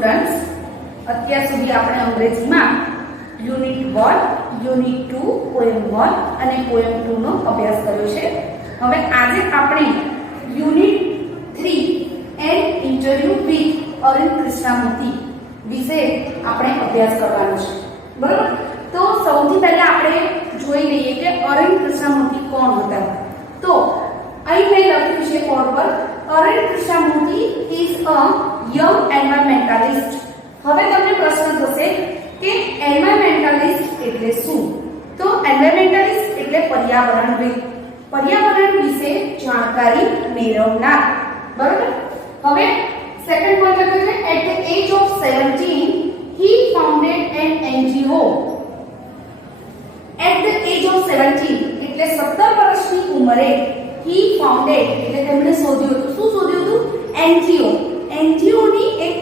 Students, અત્યાર સુધી આપણે અંગ્રેજીમાં યુનિટ 1, યુનિટ 2, પોએમ 1 અને પોએમ 2 નો અભ્યાસ કર્યો છે. હવે આજે આપણે unit 3 and interview with Arvind Krishnamurthy વિશે આપણે અભ્યાસ કરવાનો છે. બરાબર? તો સૌથી પહેલા આપણે જોઈ લઈએ કે અરવિંદ કૃષ્ણમૂર્તિ કોણ હતા. તો અહીં મેં લખ્યું છે બોર્ડ પર, Arvind Krishnamurthy is a young environmentalist. હવે તમને પ્રશ્ન થશે કે એન્વાયરમેન્ટાલિસ્ટ એટલે શું? તો એન્વાયરમેન્ટાલિસ્ટ એટલે પર્યાવરણવિદ, પર્યાવરણ વિશે જાણકારી મેળવનાર. બરાબર? હવે સેકન્ડ પોઈન્ટ લખ્યું છે at the age of 17 he founded an NGO. At the age of 17 એટલે 17 વર્ષની ઉંમરે he founded એટલે તેમણે શોધ્યું હતું. શું શોધ્યું હતું? NGO. NGO ની એક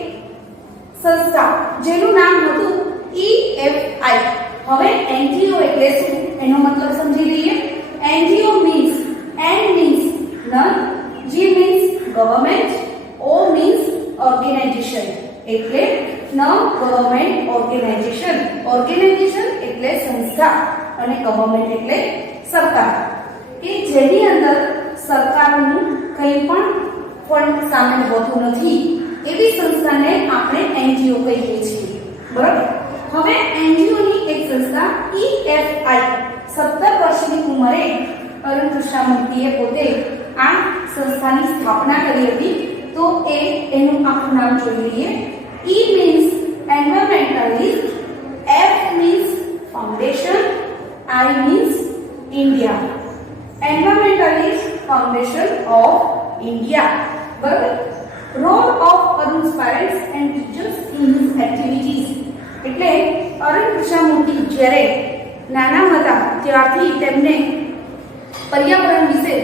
સંસ્થા જેનું નામ હતું EFI. હવે NGO એટલે શું એનો મતલબ સમજી લઈએ. NGO means N means none, G means government, O means organization એટલે non government organization. ઓર્ગેનાઇઝેશન એટલે સંસ્થા અને ગવર્નમેન્ટ એટલે સરકાર, કે જેની અંદર સરકારનું કંઈ પણ ફંડ સામેલ હોતું નથી એવી સંસ્થાને આપણે NGO કહીએ છીએ. બરાબર? હવે NGO ની એક સંસ્થા EFI 17 વર્ષની ઉંમરે અરવિંદ કૃષ્ણમૂર્તિએ પોતે આ સંસ્થાની સ્થાપના કરી હતી. તો એનું આખું નામ જોઈ લઈએ. E means environmentalist, F means foundation, I means India. Environmentalist Foundation of India. બરાબર? Role of Arun's parents and teachers in his activities. એટલે અરવિંદ કૃષ્ણમૂર્તિ જ્યારે નાના હતા ત્યારથી તેમને પર્યાવરણ વિશે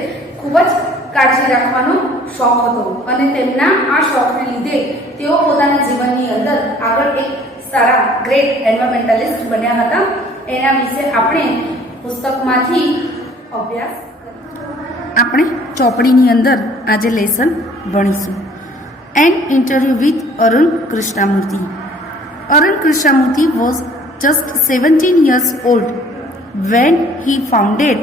ખૂબ જ કાળજી રાખવાનો શોખ હતો અને તેમના આ શોખને લીધે તેઓ પોતાના જીવનની અંદર આગળ એક સારા ગ્રેટ એન્વાયરમેન્ટાલિસ્ટ બન્યા હતા. એના વિશે આપણે પુસ્તકમાંથી અભ્યાસ આપણે ચોપડીની અંદર આજે લેસન ભણીશું. And interview with Arun Krishnamurthy. Arun Krishnamurthy was just 17 years old when he founded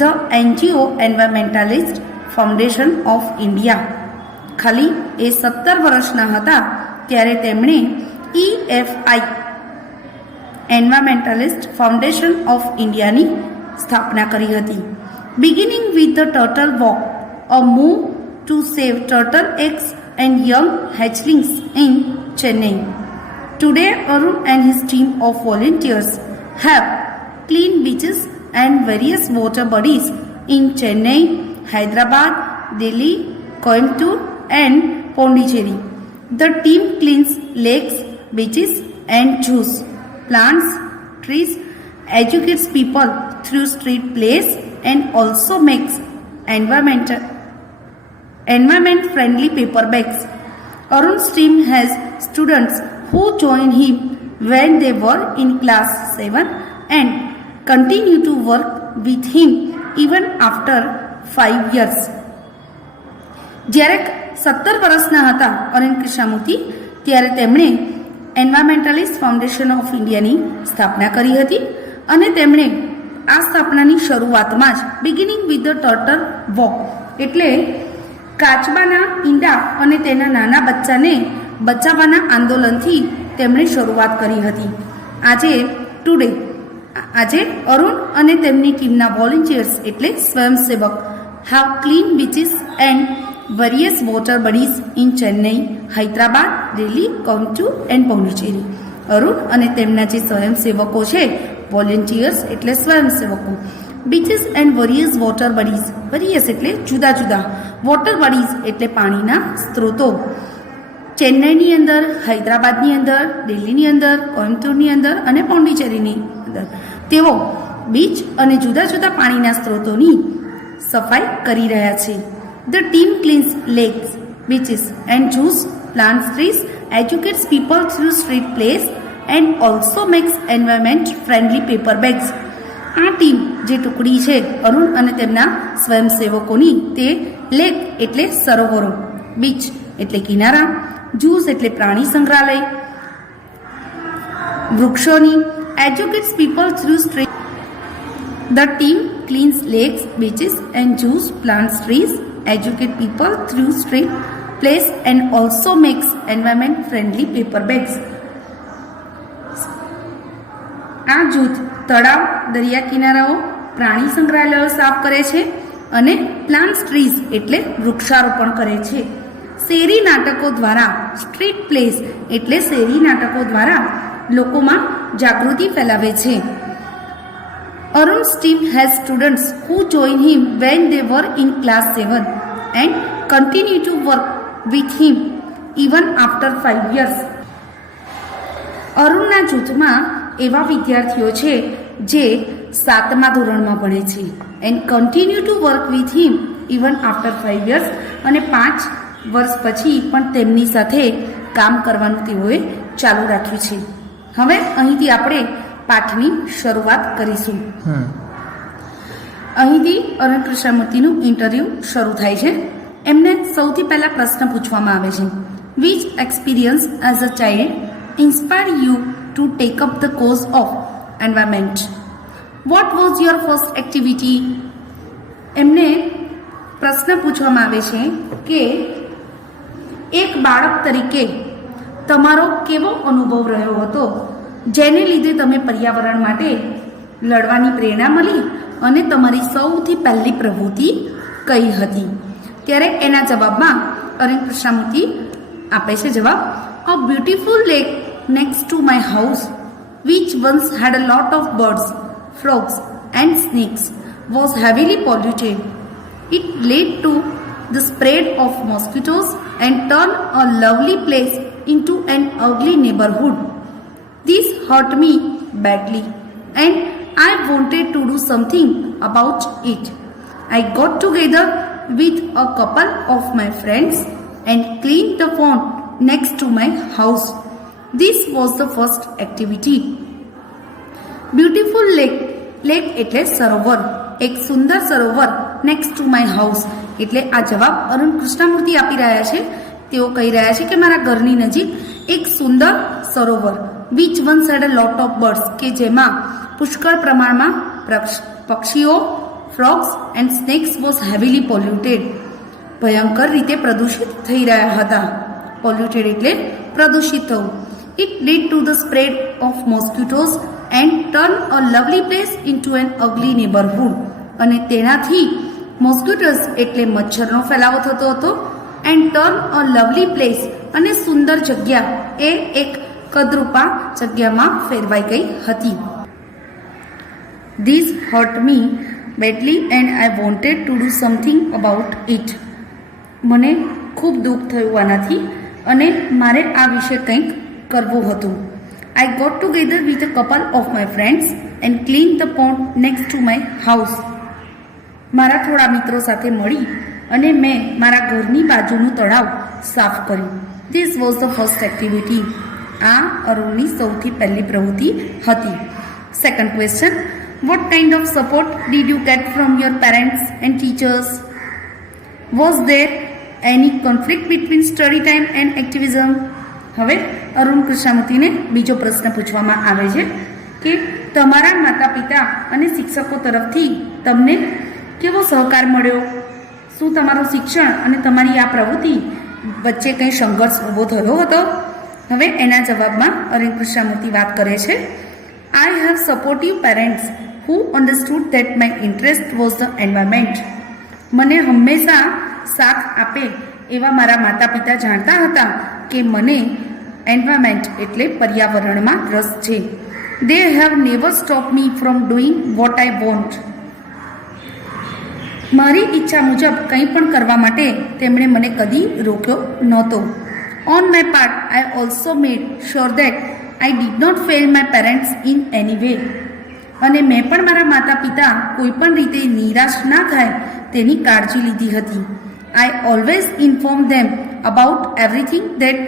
the NGO Environmentalist Foundation of India. ખાલી એ 17 વર્ષના હતા ત્યારે તેમણે EFI Environmentalist Foundation of India ની સ્થાપના કરી હતી. Beginning with the Turtle Walk, a move to save turtle eggs and young hatchlings in Chennai. Today, Arun and his team of volunteers have clean beaches and various water bodies in Chennai, Hyderabad, Delhi, Coimbatore and Pondicherry. The team cleans lakes, beaches and zoos, plants trees, educates people through street plays and also makes environment-friendly paper bags. Arun's team has students who joined him when they were in class 7 and continue to work with him even after 5 years. જ્યારે 17 વર્ષના હતા અરવિંદ કૃષ્ણમૂર્તિ ત્યારે તેમણે environmentalist foundation of ઇન્ડિયાની સ્થાપના કરી હતી અને તેમણે આ સ્થાપનાની શરૂઆતમાં જ beginning with the turtle walk એટલે કાચબાના ઈંડા અને તેના નાના બચ્ચાને બચાવવાના આંદોલનથી તેમણે શરૂઆત કરી હતી. આજે અરુણ અને તેમની ટીમના વોલેન્ટિયર્સ એટલે સ્વયંસેવક have clean beaches and various water bodies in Chennai, Hyderabad, Delhi, Coimbatore and Pondicherry. Arun અને તેમના જે સ્વયંસેવકો છે વોલેન્ટિયર્સ એટલે સ્વયંસેવકો, beaches and various water bodies, various એટલે જુદા જુદા, વોટર બોડીઝ એટલે પાણીના સ્ત્રોતો ચેન્નઈની અંદર, હૈદરાબાદની અંદર, દિલ્હીની અંદર, કોઇમ્બતુરની અંદર અને પોંડિચેરીની અંદર તેઓ બીચ અને જુદા જુદા પાણીના સ્ત્રોતોની સફાઈ કરી રહ્યા છે. The team cleans lakes, beaches and zoos, plants trees, educates people through street plays and also makes environment friendly paper bags. આ ટીમ જે ટુકડી છે અરુણ અને તેમના સ્વયંસેવકોની તે લેક એટલે સરોવરો, બીચ એટલે કિનારા, ઝૂસ એટલે પ્રાણી સંગ્રહાલય. વૃક્ષોની. Educates people through street. The team cleans lakes, beaches and zoos, plants trees, educate people through street plays and also makes environment friendly paper bags. આ જૂથ તળાવ, દરિયા કિનારાઓ, પ્રાણી સંગ્રહાલયો સાફ કરે છે અને પ્લાન્ટ્સ ટ્રીઝ એટલે વૃક્ષારોપણ કરે છે. શેરી નાટકો દ્વારા, સ્ટ્રીટ પ્લેસ એટલે શેરી નાટકો દ્વારા લોકોમાં જાગૃતિ ફેલાવે છે. Arun's team has students who join him when they were in class 7 and continue to work with him even after 5 years. અરુણના જૂથમાં એવા વિદ્યાર્થીઓ છે જે 7મા ધોરણમાં ભણે છે and continue to work with him even after 5 years, અને 5 વર્ષ પછી પણ તેમની સાથે કામ કરવાનું તેઓએ ચાલુ રાખ્યું છે. હવે અહીંથી આપણે પાઠની શરૂઆત કરીશું. અહીંથી અરુણ કૃષ્ણમૂર્તિનું ઇન્ટરવ્યૂ શરૂ થાય છે. એમને સૌથી પહેલા પ્રશ્ન પૂછવામાં આવે છે, which experience as a child inspired you to take up the cause of environment? What was your first activity? એમને પ્રશ્ન પૂછવામાં આવે છે કે એક બાળક તરીકે તમારો કેવો અનુભવ રહ્યો હતો જેને લીધે તમે પર્યાવરણ માટે લડવાની પ્રેરણા મળી અને તમારી સૌથી પહેલી પ્રવૃત્તિ કઈ હતી? ત્યારે એના જવાબમાં અરુણ કૃષ્ણમૂર્તિ આપે છે જવાબ, a beautiful lake next to my house which once had a lot of birds, frogs and snakes was heavily polluted. It led to the spread of mosquitoes and turned a lovely place into an ugly neighborhood. This hurt me badly and I wanted to do something about it. I got together with a couple of my friends and cleaned the pond next to my house. This was the first activity. Beautiful lake, lake એટલે સરોવર, એક સુંદર સરોવર next to my house એટલે આ જવાબ અરુણ કૃષ્ણમૂર્તિ આપી રહ્યા છે. તેઓ કહી રહ્યા છે કે મારા ઘરની નજીક એક સુંદર સરોવર, which once had a lot of birds કે જેમાં પુષ્કળ પ્રમાણમાં પક્ષીઓ, frogs and snakes was heavily polluted ભયંકર રીતે પ્રદૂષિત થઈ રહ્યા હતા. પોલ્યુટેડ એટલે પ્રદૂષિત થવું. It lead to the spread of mosquitoes and turn a lovely place into an ugly neighbourhood, અને તેનાથી મોસ્કિટોઝ એટલે મચ્છરનો ફેલાવો થતો હતો, and turn a lovely place અને સુંદર જગ્યા એ એક કદરૂપા જગ્યામાં ફેરવાઈ ગઈ હતી. This hurt me badly and I wanted to do something about it. મને ખૂબ દુઃખ થયું આનાથી અને મારે આ વિશે કંઈક કરવું હતું. I got together with a couple of my friends and cleaned the pond next to my house. મારા થોડા મિત્રો સાથે મળી અને મેં મારા ઘરની બાજુનું તળાવ સાફ કર્યું. This was the first activity. આ અરુણની સૌથી પહેલી પ્રવૃત્તિ હતી. Second question, what kind of support did you get from your parents and teachers? Was there any conflict between study time and activism? હવે અરુણ કૃષ્ણમૂર્તિને બીજો પ્રશ્ન પૂછવામાં આવે છે કે તમારા માતા પિતા અને શિક્ષકો તરફથી તમને કેવો સહકાર મળ્યો? શું તમારું શિક્ષણ અને તમારી આ પ્રવૃત્તિ વચ્ચે કંઈ સંઘર્ષ ઊભો થયો હતો? હવે એના જવાબમાં અરુણ કૃષ્ણમૂર્તિ વાત કરે છે, I have supportive parents who understood that my interest was the environment. મને હંમેશા સાથ આપે એવા મારા માતા પિતા જાણતા હતા કે મને એન્વાયરમેન્ટ એટલે પર્યાવરણમાં રસ છે. They have never stop me from doing what I want. મારી ઈચ્છા મુજબ કંઈ પણ કરવા માટે તેમણે મને કદી રોક્યો નહોતો. On my part I also made sure that I did not fail my parents in any way. અને મેં પણ મારા માતા પિતા કોઈ પણ રીતે નિરાશ ના થાય તેની કાળજી લીધી હતી. I always informed them about everything that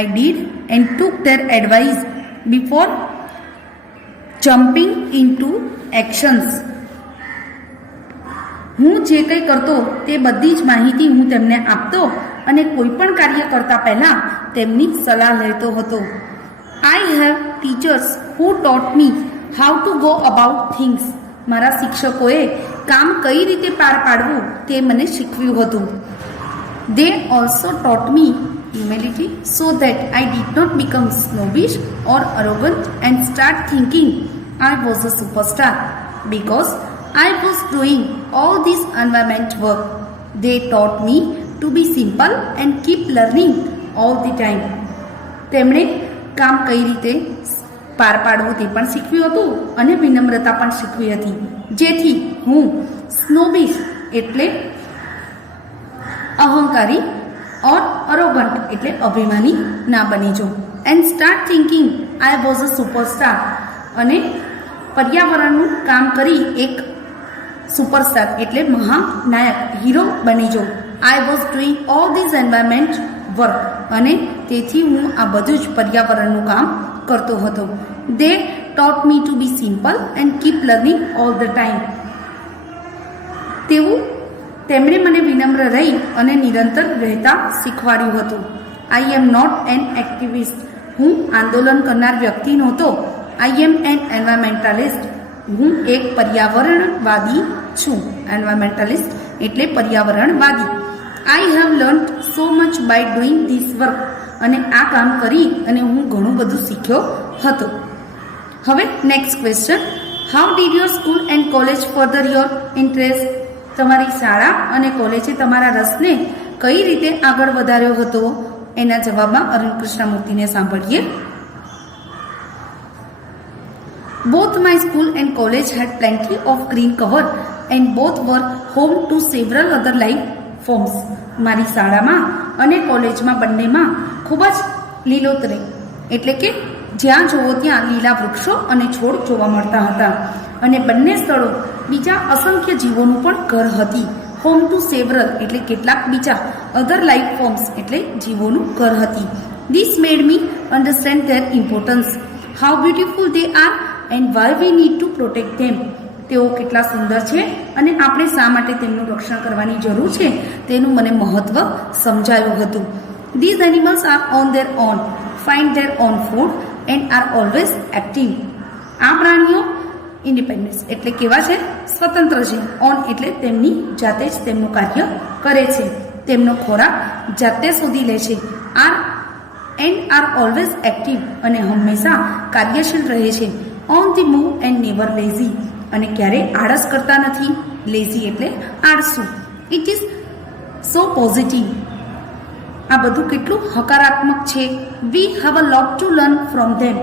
I did and took their advice before jumping into actions. હું જે કંઈ કરતો તે બધી જ માહિતી હું તેમને આપતો અને કોઈ પણ કાર્ય કરતા પહેલાં તેમની સલાહ લેતો હતો. I have teachers who taught me how to go about things. મારા શિક્ષકોએ કામ કઈ રીતે પાર પાડવું તે મને શીખવ્યું હતું. They also taught me humility so that I did not become snobbish or arrogant and start thinking I was a superstar because I was doing all this environment work. They taught me to be simple and keep learning all the time. તેમણે કામ કઈ રીતે પાર પાડવું તે પણ શીખવ્યું હતું અને વિનમ્રતા પણ શીખવી હતી, જેથી હું સ્નોબિશ એટલે અહંકારી ઓર અરોગન્ટ એટલે અભિમાની ના બની જાઉં. And start thinking I was a superstar અને પર્યાવરણનું કામ કરી એક સુપરસ્ટાર એટલે મહાનાયક હીરો બની જાઉં. I was doing all these environment work અને તેથી હું આ બધું જ પર્યાવરણનું કામ કરતો હતો. They taught me to be simple and keep learning all the time. તેમણે મને વિનમ્ર રહી અને નિરંતર રહેતા શીખવાડ્યું હતું. I am not an activist. હું આંદોલન કરનાર વ્યક્તિ નહોતો. I am an environmentalist. હું એક પર્યાવરણવાદી છું. એન્વાયરમેન્ટાલિસ્ટ એટલે પર્યાવરણવાદી. I have learnt so much by doing this work. અને આ કામ કરી અને હું ઘણું બધું શીખ્યો હતો. હવે next question, how did your school and college further your interest. તમારી શાળા અને કોલેજે તમારા રસને કઈ રીતે આગળ વધાર્યો હતો? એના જવાબમાં અરુણ કૃષ્ણમૂર્તિને સાંભળીએ. Both my school and college had plenty of green cover and both were home to several other life forms. મારી શાળામાં અને કોલેજમાં બંનેમાં ખૂબ જ લીલોતરી એટલે કે જ્યાં જુઓ ત્યાં લીલા વૃક્ષો અને છોડ જોવા મળતા હતા અને બંને સ્થળો બીજા અસંખ્ય જીવોનું પણ ઘર હતી. હોમ ટુ સેવરલ એટલે કેટલાક બીજા, અધર લાઈફ ફોર્મ્સ એટલે જીવોનું ઘર હતી. This made me understand there importance, how beautiful they are and why we need to protect them. તેઓ કેટલા સુંદર છે અને આપણે શા માટે તેમનું રક્ષણ કરવાની જરૂર છે તેનું મને મહત્વ સમજાયું હતું. These animals are on their own, find their own food and are always active. આ પ્રાણીઓ ઇન્ડિપેન્ડન્સ એટલે કેવા છે? સ્વતંત્ર છે. ઓન એટલે તેમની જાતે જ તેમનું કાર્ય કરે છે, તેમનો ખોરાક જાતે શોધી લે છે. Are and are always active અને હંમેશા કાર્યશીલ રહે છે. On the move and never lazy અને ક્યારેય આળસ કરતા નથી. લેઝી એટલે આળસુ. It is so positive. આ બધું કેટલું હકારાત્મક છે. We have a lot to learn from them.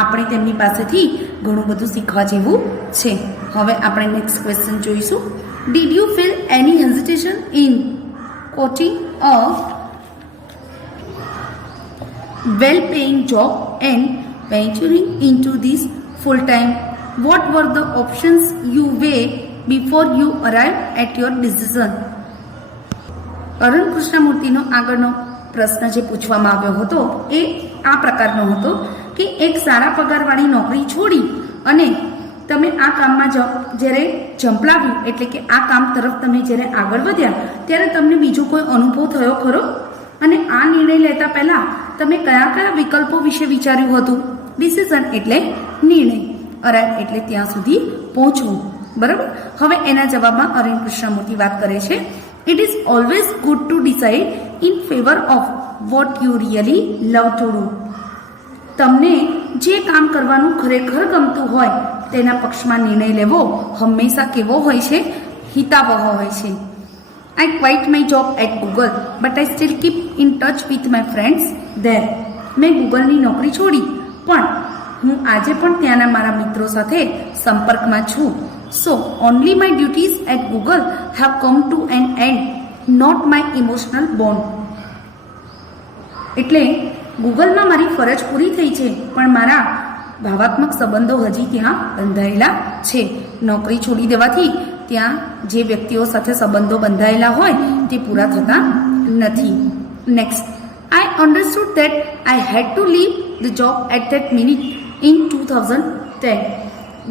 આપણે તેમની પાસેથી ઘણું બધું શીખવા જેવું છે. હવે આપણે નેક્સ્ટ ક્વેશ્ચન જોઈશું. Did you feel any hesitation in coaching a well paying job and venturing into this full time? What were the options you weighed before you arrived at your decision? Arun કૃષ્ણમૂર્તિનો આગળનો પ્રશ્ન જે પૂછવામાં આવ્યો હતો એ આ પ્રકારનો હતો કે એક સારા પગારવાળી નોકરી છોડી અને તમે આ કામમાં જ્યારે ઝંપલાવ્યું એટલે કે આ કામ તરફ તમે જ્યારે આગળ વધ્યા ત્યારે તમને બીજો કોઈ અનુભવ થયો ખરો? અને આ નિર્ણય લેતા પહેલાં તમે કયા કયા વિકલ્પો વિશે વિચાર્યું હતું? ડિસિઝન એટલે નિર્ણય, અરાઇવ એટલે ત્યાં સુધી પહોંચવું. બરાબર. હવે એના જવાબમાં અરુણ કૃષ્ણમૂર્તિ વાત કરે છે. It is always good to decide in favour of what you really love to do. તમને જે કામ કરવાનું ખરેખર ગમતું હોય તેના પક્ષમાં નિર્ણય લેવો હંમેશા કેવો હોય છે? હિતાવહ હોય છે. I quit my job at Google, but I still keep in touch with my friends there. મેં ગૂગલની નોકરી છોડી પણ હું આજે પણ ત્યાંના મારા મિત્રો સાથે સંપર્કમાં છું. So only my duties at Google have come to an end, not my emotional bond. એટલે ગૂગલમાં મારી ફરજ પૂરી થઈ છે પણ મારા ભાવાત્મક સંબંધો હજી ત્યાં બંધાયેલા છે. નોકરી છોડી દેવાથી ત્યાં જે વ્યક્તિઓ સાથે સંબંધો બંધાયેલા હોય તે પૂરા થતા નથી. Next, I understood that I had to leave the job at that minute in 2010.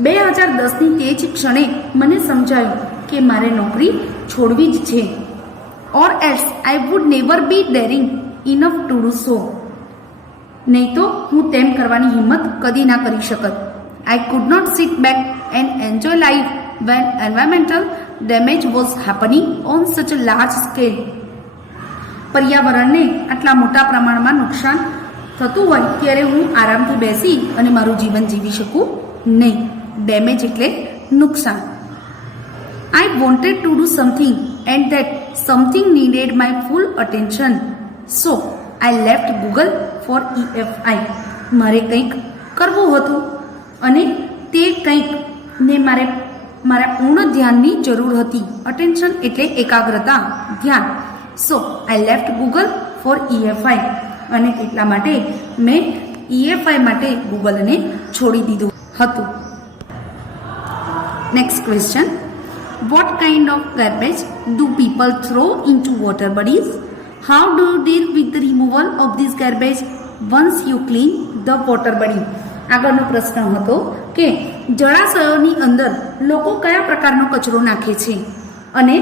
2010ની તે જ ક્ષણે મને સમજાયું કે મારે નોકરી છોડવી જ છે. or else I would never be daring enough to do so. નહીં તો હું તેમ કરવાની હિંમત કદી ના કરી શકત. I could not sit back and enjoy life when environmental damage was happening on such a large scale. પર્યાવરણને આટલા મોટા પ્રમાણમાં નુકસાન થતું હોય ત્યારે હું આરામથી બેસી અને મારું જીવન જીવી શકું નહીં. ડેમેજ એટલે નુકસાન. I wanted to do something and that something needed my full attention. So I left Google for EFI. મારે કંઈક કરવું હતું અને તે કંઈકને મારા પૂર્ણ ધ્યાનની જરૂર હતી. અટેન્શન એટલે એકાગ્રતા, ધ્યાન. So I left Google for EFI. અને એટલા માટે મેં EFI માટે ગૂગલને છોડી દીધું હતું. Next question. What kind of garbage do people throw into water bodies? How do you deal with the removal of this garbage once you clean the water body? આગળનો પ્રશ્ન હતો કે જળાશયોની અંદર લોકો કયા પ્રકારનો કચરો નાખે છે અને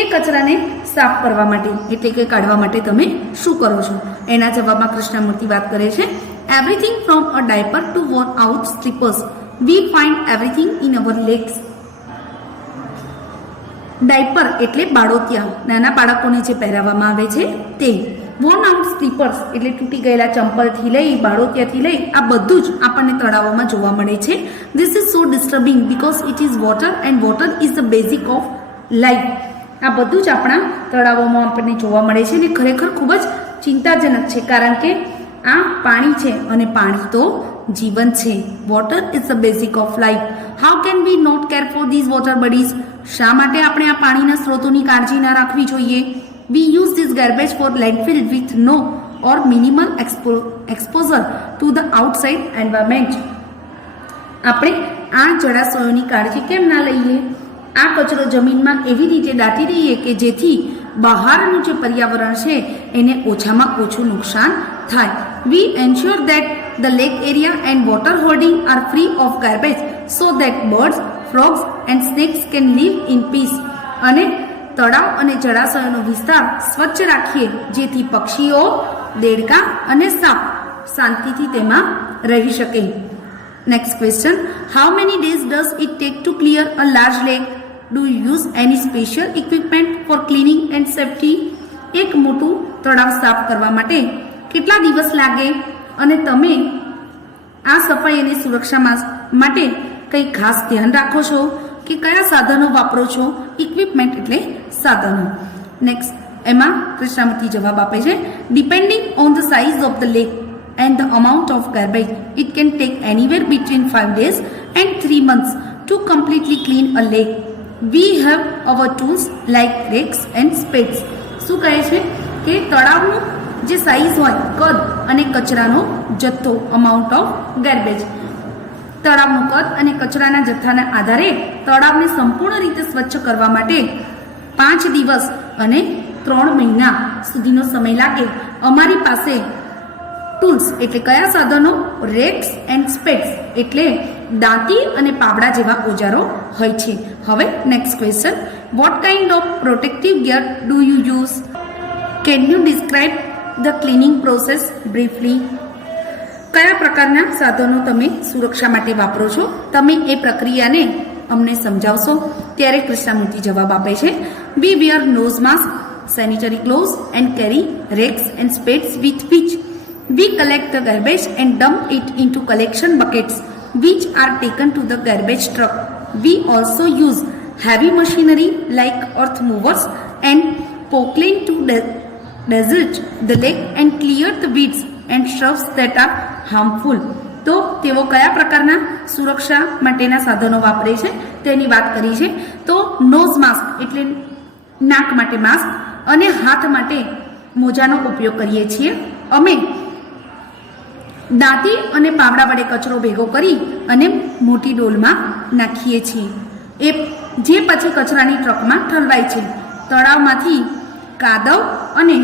એ કચરાને સાફ કરવા માટે એટલે કે કાઢવા માટે તમે શું કરો છો? એના જવાબમાં કૃષ્ણમૂર્તિ વાત કરે છે. Everything from a diaper to worn out slippers. We find everything in our legs. Diaper એટલે બાળોતિયા, નાના બાળકોને જે પહેરાવવામાં આવે છે તે. વોર્ન આઉટ સ્લીપર્સ એટલે તૂટી ગયેલા ચંપલથી લઈ બાળોતિયાથી લઈ આ બધું જ આપણને તળાવોમાં જોવા મળે છે. This is so disturbing because it is water and water is the basic of life. આ બધું જ આપણા તળાવોમાં આપણને જોવા મળે છે અને ખરેખર ખૂબ જ ચિંતાજનક છે કારણ કે આ પાણી છે અને પાણી તો જીવન છે. Water is the basic of life. How can we not care for these water bodies? શા માટે આપણે આ પાણીના સ્ત્રોતોની કાળજી ના રાખવી જોઈએ? We use this garbage for landfill with no or minimal exposure to the outside environment. આપણે આ જળાશયોની કાળજી કેમ ના લઈએ? આ કચરો જમીનમાં એવી રીતે દાટી દઈએ કે જેથી બહારનું જે પર્યાવરણ છે એને ઓછામાં ઓછું નુકસાન થાય. We ensure that the lake area and water holding are free of garbage so that birds, frogs and snakes can live in peace. અને તળાવ અને જળાશયોનો વિસ્તાર સ્વચ્છ રાખીએ જેથી પક્ષીઓ, દેડકા અને સાપ શાંતિથી તેમાં રહી શકે. Next question. How many days does it take to clear a large lake? Do you use any special equipment for cleaning and safety? એક મોટું તળાવ સાફ કરવા માટે કેટલા દિવસ લાગે અને તમે આ સફાઈ અને સુરક્ષા માટે કંઈ ખાસ ધ્યાન રાખો છો કે કયા સાધનો વાપરો છો? ઇક્વિપમેન્ટ એટલે સાધનો. નેક્સ્ટ એમાં કૃષ્ણમૂર્તિ જવાબ આપે છે. Depending on the size of the lake and the amount of garbage it can take anywhere between 5 days and 3 months to completely clean a lake. We have our tools like rakes and spades. શું કહે છે કે તળાવનું જે size હોય, કદ અને કચરાનો જથ્થો, અમાઉન્ટ ઓફ ગાર્બેજ, તળાવનું કદ અને કચરાના જથ્થાના આધારે તળાવને સંપૂર્ણ રીતે સ્વચ્છ કરવા માટે 5 દિવસ અને 3 મહિના સુધીનો સમય લાગે. અમારી પાસે ટૂલ્સ એટલે કયા સાધનો? રેક્સ એન્ડ સ્પેડ્સ એટલે દાંતી અને પાવડા જેવા ઓજારો હોય છે. હવે next question. What kind of protective gear do you use? Can you describe the cleaning process briefly? કયા પ્રકારના સાધનો તમે સુરક્ષા માટે વાપરો છો? તમે એ પ્રક્રિયાને અમને સમજાવશો? ત્યારે કૃષ્ણમૂર્તિ જવાબ આપે છે. We wear nose mask, sanitary gloves and carry rakes and spades with which we collect the garbage and dump it into collection buckets which are taken to the garbage truck. We also use heavy machinery like earth movers and pockline to desert the lake and clear the weeds and shrubs that are harmful. તો તેઓ કયા પ્રકારના સુરક્ષા માટેના સાધનો વાપરે છે તેની વાત કરી છે. તો નોઝ માસ્ક એટલે નાક માટે માસ્ક અને હાથ માટે મોજાનો ઉપયોગ કરીએ છીએ. અમે દાંતી અને પાવડા વડે કચરો ભેગો કરી અને મોટી ડોલમાં નાખીએ છીએ, એ જે પછી કચરાની ટ્રકમાં ઠલવાય છે. તળાવમાંથી કાદવ અને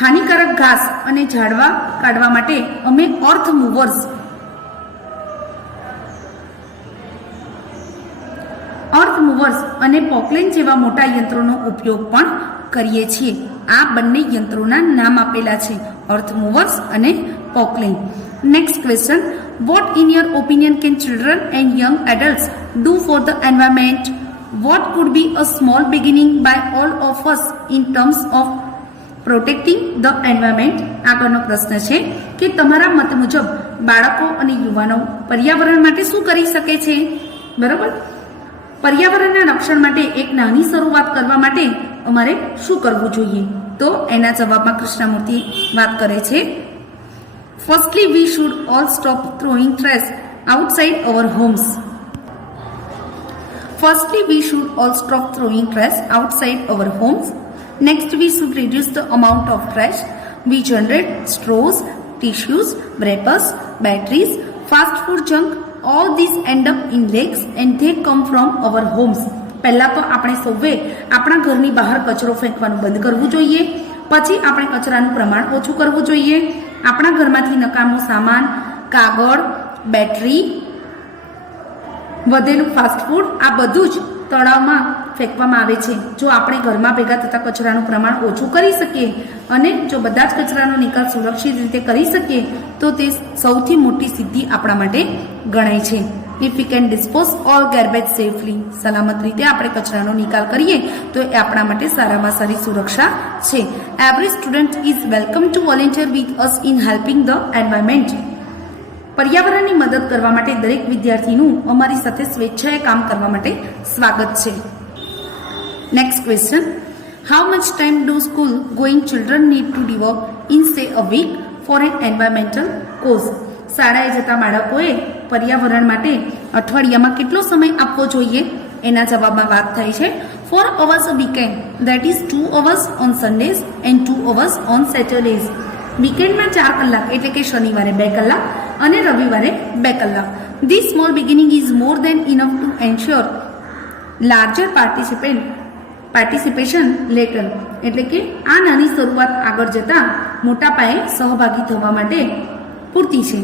હાનિકારક ઘાસ અને ઝાડવા કાઢવા માટે અમે અર્થ મૂવર્સ અને પોકલેન જેવા મોટા યંત્રોનો ઉપયોગ પણ કરીએ છીએ. આ બંને યંત્રોના નામ આપેલા છે, અર્થ મૂવર્સ અને Poclain. Next question, what in your opinion can children and young adults do for the environment? What could be a small beginning by all of us in terms of protecting the environment? આગળનો પ્રશ્ન છે કે તમારા મત મુજબ બાળકો અને યુવાનો પર્યાવરણ માટે શું કરી શકે છે? બરાબર, પર્યાવરણના રક્ષણ માટે એક નાની શરૂઆત કરવા માટે અમારે શું કરવું જોઈએ? તો એના જવાબમાં કૃષ્ણમૂર્તિ વાત કરે છે, firstly we should all stop throwing trash outside our homes. Firstly, we should all stop throwing trash outside our homes. Next, we should reduce the amount of trash we generate. Straws, tissues, wrappers, batteries, fast food junk, all these end up in lakes and they come from our homes. પહેલા તો આપણે સૌએ આપણા ઘરની બહાર કચરો ફેંકવાનું બંધ કરવું જોઈએ. પછી આપણે કચરાનું પ્રમાણ ઓછું કરવું જોઈએ. આપણા ઘરમાંથી નકામો સામાન, કાગળ, બેટરી, વધેલું ફાસ્ટ ફૂડ આ બધું જ તળાવમાં ફેંકવામાં આવે છે. જો આપણે ઘરમાં ભેગા થતા કચરાનું પ્રમાણ ઓછું કરી શકીએ અને જો બધા જ કચરાનો નિકાલ સુરક્ષિત રીતે કરી શકીએ તો તે સૌથી મોટી સિદ્ધિ આપણા માટે ગણાય છે. If we can dispose all garbage safely, સલામત રીતે આપણે કચરાનો નિકાલ કરીએ તો એ આપણા માટે સારામાં સારી સુરક્ષા છે. Every student is welcome to volunteer with us in helping the environment. પર્યાવરણની મદદ કરવા માટે દરેક વિદ્યાર્થીનું અમારી સાથે સ્વેચ્છાએ કામ કરવા માટે સ્વાગત છે. Next question, how much time do school going children need to devote in say a week for an environmental cause? શાળાએ જતા બાળકોએ પર્યાવરણ માટે અઠવાડિયામાં કેટલો સમય આપવો જોઈએ? એના જવાબમાં વાત થાય છે, 4 hours a weekend, that is 2 hours on Sundays and 2 hours on Saturdays. વીકેન્ડમાં 4 કલાક એટલે કે શનિવારે 2 કલાક અને રવિવારે 2 કલાક. This small beginning is more than enough to ensure larger participation later. એટલે કે આ નાની શરૂઆત આગળ જતા મોટા પાયે સહભાગી થવા માટે પૂરતી છે.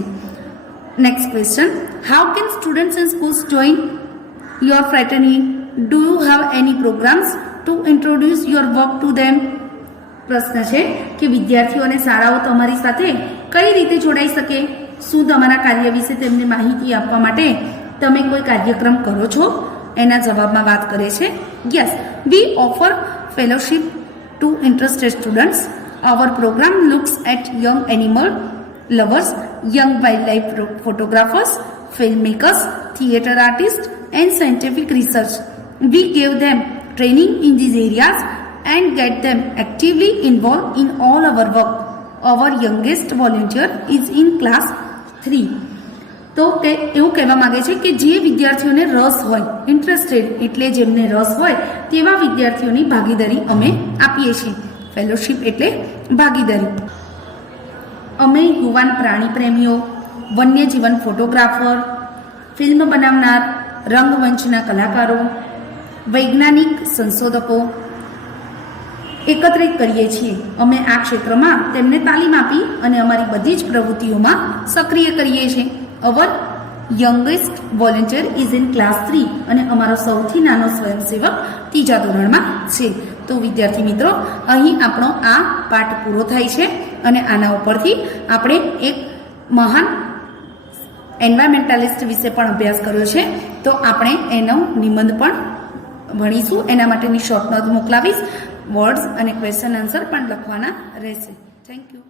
Next question, how can students and schools join your fraternity? Do you have any programmes to introduce your work to them? પ્રશ્ન છે કે વિદ્યાર્થીઓ અને શાળાઓ તમારી સાથે કઈ રીતે જોડાઈ શકે? શું તમારા કાર્ય વિશે તેમને માહિતી આપવા માટે તમે કોઈ કાર્યક્રમ કરો છો? એના જવાબમાં વાત કરે છે, yes, we offer fellowship to interested students. Our programme looks at young animal lovers, young wildlife photographers, filmmakers, theatre artists and scientific research. We give them training in these areas and get them actively involved in all our work. Our youngest volunteer is in class 3. તો કે એવું કહેવા માંગે છે કે જે વિદ્યાર્થીઓને રસ હોય, ઇન્ટરેસ્ટેડ એટલે જેમને રસ હોય તેવા વિદ્યાર્થીઓની ભાગીદારી અમે આપીએ છીએ. ફેલોશિપ એટલે ભાગીદારી. અમે યુવાન પ્રાણી પ્રેમીઓ, વન્યજીવન ફોટોગ્રાફર, ફિલ્મ બનાવનાર, રંગમંચના કલાકારો, વૈજ્ઞાનિક સંશોધકો એકત્રિત કરીએ છીએ. અમે આ ક્ષેત્રમાં તેમને તાલીમ આપી અને અમારી બધી જ પ્રવૃત્તિઓમાં સક્રિય કરીએ છીએ. Our youngest volunteer is in class 3 અને અમારો સૌથી નાનો સ્વયંસેવક 3જા ધોરણમાં છે. તો વિદ્યાર્થી મિત્રો, અહીં આપણો આ પાઠ પૂરો થાય છે અને આના ઉપરથી આપણે એક મહાન એન્વાયરમેન્ટાલિસ્ટ વિશે પણ અભ્યાસ કર્યો છે. તો આપણે એનો નિબંધ પણ ભણીશું. એના માટેની શોર્ટ નોટ મોકલાવીશ. વર્ડ્સ અને ક્વેશ્ચન આન્સર પણ લખવાના રહેશે. Thank you.